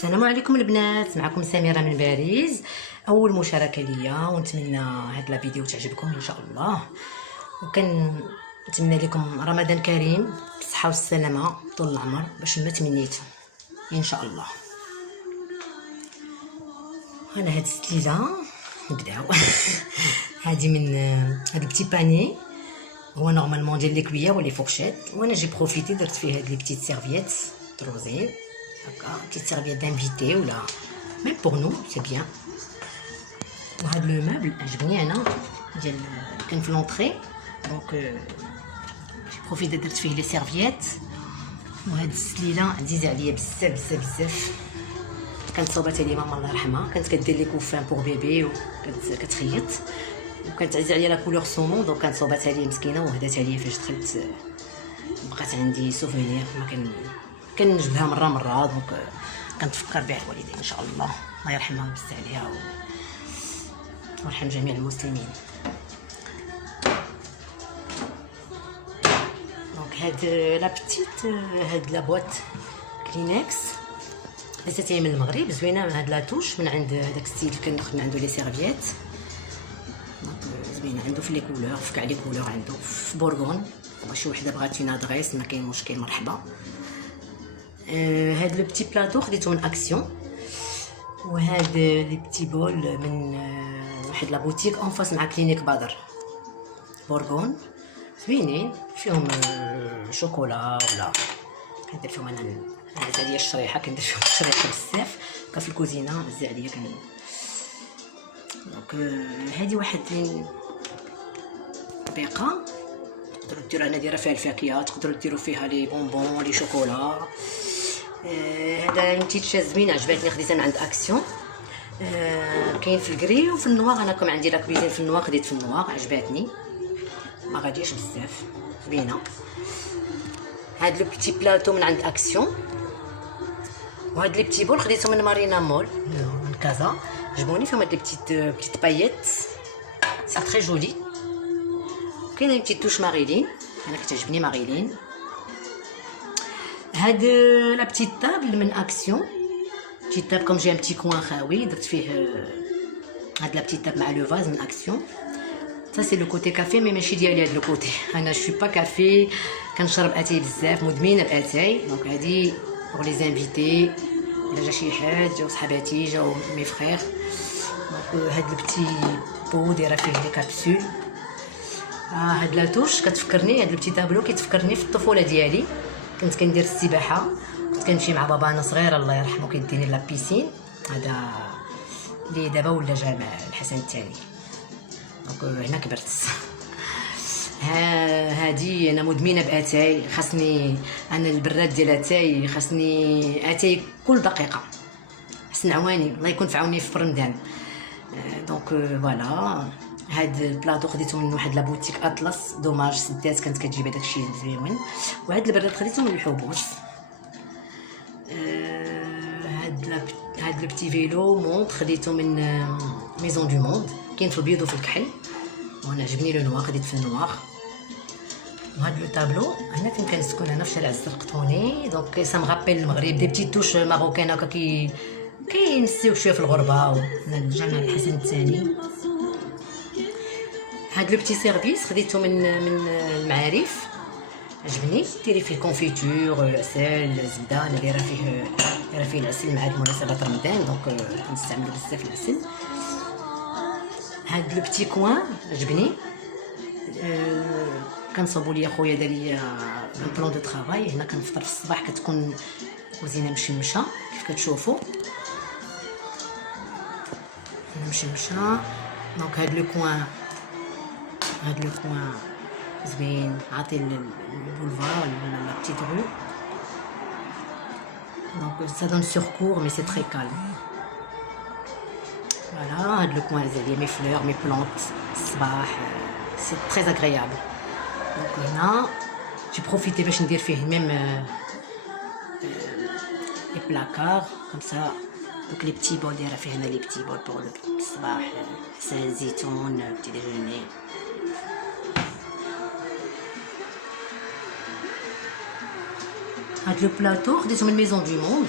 السلام عليكم البنات، معكم سميرة من باريس. اول مشاركه ليا ونتمنى هاد لا فيديو تعجبكم ان شاء الله، وكنتمنى لكم رمضان كريم بالصحه والسلامه طول العمر باش ما تمنيتو ان شاء الله. انا هاد الستيله نبداو هادي من هاد البتي باني، هو نورمالمون ديال لي كويا ولا فورشيت، وانا جي بروفيتي درت فيه هاد لي بتيت سيرفييت تروزين هكا، بتيت سيرفييت دانفيتي ولا ميم بور نو سي بيان. وهاد لو مeuble عجبني انا ديال كان في لونطري، دونك جي بروفيتي درت فيه لي سيرفييت. وهاد السليله عزيزه عليا بزاف بزاف بزاف، كانت صوبات لي ماما الله يرحمها، كانت كدير لي كوفان بور بيبي وكانت كتخيط، وكانت عزيزه عليا لا كولور سومون، دونك كانت صوباتها لي مسكينه وهداتها لي فاش دخلت، بقات عندي سوفونير ما كنجبدها مره دونك كنتفكر بها الوالدين ان شاء الله يرحمها ويوسع عليها ويرحم جميع المسلمين. دونك هاد لا بتيت هاد لا بواط كلينكس ليست من المغرب، زوينه هاد لا توش من عند هذاك السيد اللي كناخذ من عنده لي سيرفييت، زوينه عنده في لي كولور، في كاع لي كولور عنده في بورغون. شي وحده بغات اون ادريس ما كاين مشكل مرحبا. هاد لو بتي بلاطو خديته من اكسيون، وهاد لي بتي بول من واحد لا بوتيك اون فاس مع كلينيك بدر بورغون، زوينين فيهم شوكولا ولا كندير فيهم انا عز عليا الشريحه، كندير فيهم الشريحه بزاف في الكوزينه عز عليا دونك هادي واحد من بيقه تقدروا ديروا، انا دايره فيها الفاكهه، تقدروا ديروا فيها لي بونبون لي شوكولا. هذا نتيجه زوينه عجبتني، خديتها من عند اكسيون. كاين في الكري وفي النواغ، انا كون عندي لا كويزين في النواغ خديت في النواغ، عجبتني ما غاديش بزاف زوينه. هاد لو بتي بلاطو من عند اكسيون، وهاد لي بتي بول خديتهم من مارينا مول من كازا، عجبوني فيهم هاد لي بتيت باييت سي تري جولي. كاين لي بتيت توش ماريلين، انا كتعجبني ماريلين. هاد لا بتيت طابل من اكسيون، بتيت طاب كوم جي ان بتي كوان خاوي، درت فيه هاد لا بتيت طاب مع لو فاز من اكسيون. ça c'est le côté café mais ماشي ديالي هاد لو كوتي، انا شوي با كافي، كنشرب اتاي بزاف، مدمنه الاتاي. دونك هادي بور لي انفيتي، الا جا شي حد جاو صحاباتي جاو مي فرير، دونك هاد البتي بو دايره فيه لي كابسول. هاد لا توش كتفكرني، هاد البتي تابلو كيتفكرني في الطفوله ديالي، كنت كندير السباحه، كنت كنمشي مع بابا انا صغيره الله يرحمه كيديني لا بيسين، هذا اللي دابا ولا جامع الحسن الثاني، دونك هنا كبرت. هادي انا مدمنه باتاي، خاصني انا البراد ديال اتاي، خاصني اتاي كل دقيقه، حسن عواني الله يكون في عوني في رمضان. دونك فوالا هاد البلاطو خديته من واحد لابوتيك اطلس، دوماج سدات كانت كتجيب هذاك الشيء زوين. وهاد البراد خديته من الحبوس. هاد لو بتي فيلو مونط خديته من ميزون دو موند، كاين في البيض وفي الكحل، وانا عجبني لو نوار خديت في النوار. وهاد لو طابلو هنا فين كنسكن انا في شارع الزرقطوني، دونك سا مغابيل المغرب، دي بتي توش ماروكان هكا كينسيو شويه في الغربه، وهنا الجامع الحسن الثاني. هاد لو بتي سيرفيس خديته من المعارف، عجبني، ديري فيه كونفيتور، العسل، الزبده، انا دايره فيه العسل مع هاد مناسبات رمضان، دونك كنستعملو بزاف العسل. هاد لو بتي كوان عجبني، كنصوبوا ليا خويا دار ليا ان بلان دو طرافاي، هنا كنفطر في الصباح كتكون كوزينه مشمشه كيف كتشوفوا، مشمشه. دونك هاد لو كوان زوين، عاطي البولفار ولا لا بتيت رو، دونك سا دون سور كور مي سي تري كالم. فوالا هاد لو كوان زعما مي فلور مي بلانت الصباح، سي تري اغريابل. دونك هنا جي بروفيتي باش ندير فيه ميم لي بلاكار كوم سا. دونك لي بتي بول دايره فيه هنا لي بتي بول بور الصباح، عسل زيتون بتي ديجوني. هاد لو بلاطو خديته من ميزون دو موند،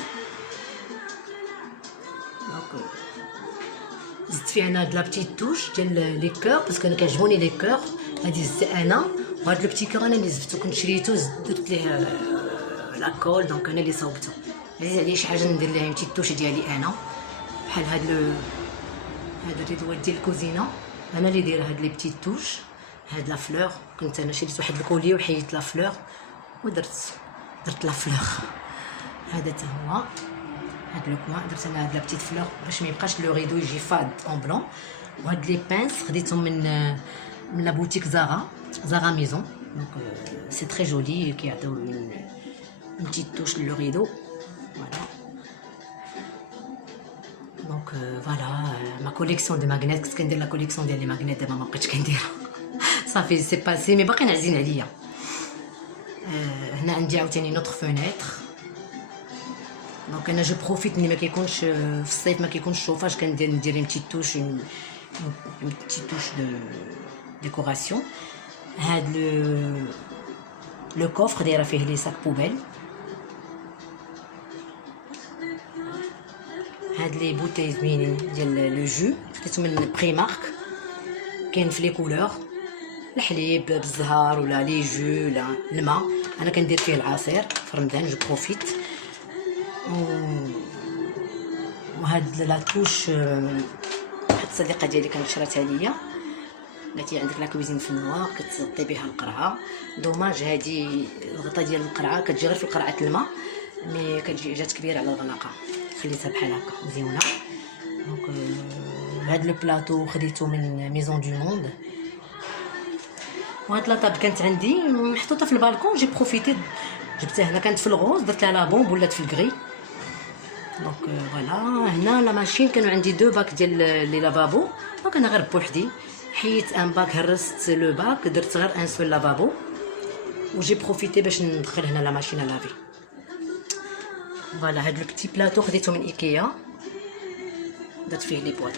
زدت فيه انا هاد لا بتيت توش ديال لي كور باسكو انا كيعجبوني لي كور. هادي زدت انا، وهاد لو بتي كور انا اللي زدتو كنت شريتو درت ليه لاكول، دونك انا اللي صوبتو. عزيز عليا شي حاجه ندير ليها بتيت توش ديالي انا، بحال هاد الريدوات ديال الكوزينه انا اللي دايره هاد لي بتيت توش. هاد لا فلور كنت انا شريت واحد الكولي وحيدت لا فلور ودرت لا فلور. هذا حتى هو هاد لو كوان درت انا هاد لا بتيت فلور باش ما يبقاش لو ريدو يجي فاد اون بلون. وهاد لي بانس خديتهم من لا بوتيك زارا ميزون، دونك سي تري جولي كيعطيو اون بتيت توش لو ريدو. فوالا دونك فوالا ما كوليكسيون دو ماغنيت. كنت كندير لا كوليكسيون ديال لي ماغنيت، دابا ما بقيتش كنديرها صافي سي باسي، مي باقيين عزيزين عليا. هنا عندي عاوتاني نوتر فونيتر، دونك انا جو بروفيت ملي ما كيكونش في الصيف ما كيكونش الشوفاج، ندير اون بتيت توش دو ديكوراسيون. هاد لو كوفر دايره فيه لي ساك بوبيل. هاد لي بوتاي زوينين ديال لو جو خديتهم من بريمارك، كاين في لي كولور، الحليب بالزهر ولا لي جو ولا الماء. انا كندير فيه العصير في رمضان جو بروفيت. وهاد لا توش واحد الصديقه ديالي كانت شراتها ليا، قالت لي عندك لا كويزين في النوار كتغطي بها القرعه. دوماج هادي الغطا ديال القرعه كتجي غير في قرعه الماء، مي كتجي جات كبيره على الغلاقه، خليتها بحال هكا مزيونه. دونك هاد لو بلاطو خديته من ميزون دو موند. وهاد لاطاب كانت عندي محطوطه في البالكون، جي بروفيتي جبتها هنا، كانت في الغوز درت لها لا بومب ولات في الكري. دونك فوالا هنا لا ماشين كانوا عندي دو باك ديال لي لافابو، دونك انا غير بوحدي حيت ان باك، هرست لو باك درت غير ان سول لافابو، وجي بروفيتي باش ندخل هنا لا ماشين لافي. فوالا هاد لو بتي بلاطو خديته من ايكيا، درت فيه لي بواط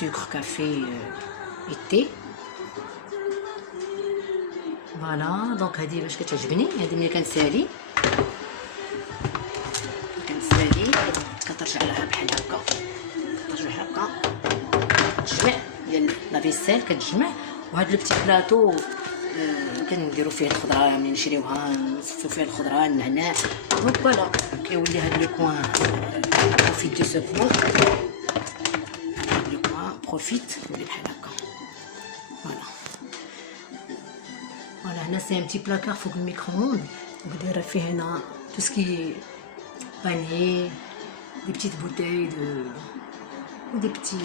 سكر كافي ايتي. فوالا دونك هادي باش كتعجبني، هادي ملي كنسالي كترجع لها بحال هكا، كترجع هكا تجمع ديال لا فيسيل كتجمع. وهاد لو بتي بلاطو كنديرو فيه الخضره ملي نشريوها، نصفيو فيه الخضره النعناع. دونك فوالا كيولي هاد لو كوان بروفيت دو سو كوان، هاد لو كوان بروفيت يولي بحال هكا. فوالا هنا سي ان بتي بلاكار فوق الميكرووند، دايره فيه هنا تو سكي باني، دي بتيت بوتاي دي بتي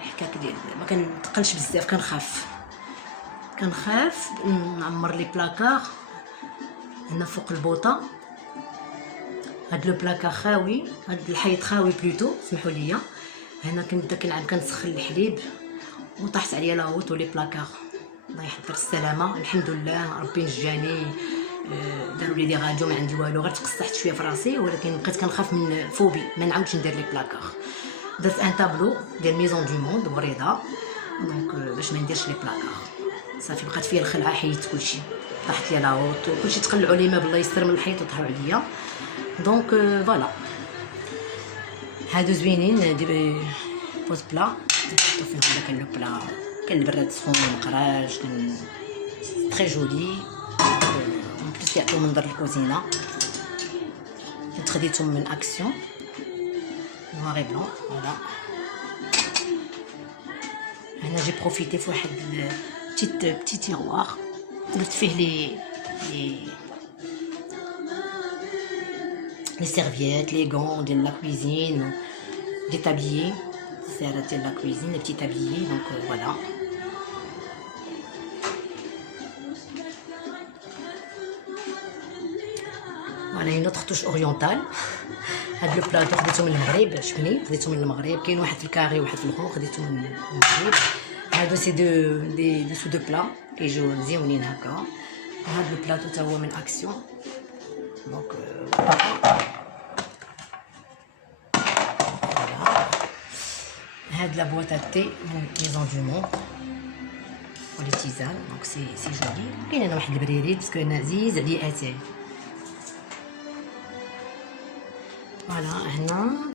حكاك ديال ما كنتقلش بزاف، كنخاف نعمر لي بلاكار. هنا فوق البوطه هاد لو بلاكار خاوي، هاد الحيط خاوي بلوتو سمحوا لي. هنا كنبدا كنلعب كنسخن الحليب وطاحت عليا لاوت ولي بلاكار، الله يحضر السلامه. الحمد لله ربي نجاني، داروا لي راديو ما عندي والو، غير تقصحت شويه في راسي، ولكن بقيت كنخاف من فوبي ما نعاودش ندير لي بلاكار. درت ان طابلو ديال ميزون دو موند وريضه، دونك باش ما نديرش لي بلاكار. صافي بقات فيا الخلعه، حيدت كلشي، طاحت لي لاوت كلشي تقلعوا لي ماب، الله يستر من الحيط وطهروا عليا. دونك فوالا هادو زوينين دي بوز بلا نحطو فيهم داك لو بلا، كان البراد سخون مقراج، كان تري جولي بليس يعطيو منظر الكوزينه. خديتهم من اكسيون نوار بلون. فوالا هنا جي بروفيتي في واحد بتي تيروار درت فيه لي سيرفييت، لي غون ديال لا كويزين، لي تابيي سيرات ديال لا كويزين، لي بتي تابيي. دونك فوالا فوالا اون اوتر توش اورينتال. هاد لو بلاطو خديتو من المغرب، عجبني خديتو من المغرب، كاين واحد في الكاري وواحد في الهون، خديتو من المغرب. هادو سي دو سو دو بلا كيجيو مزيونين هكا. هاد لو بلاطو تا هو من اكسيون. دونك هاد لا بواط تي من ميزون دو موند ولي تيزان. دونك سي جولي. كاين هنا واحد البريريد باسكو انا عزيز عليا اتاي. فوالا هنا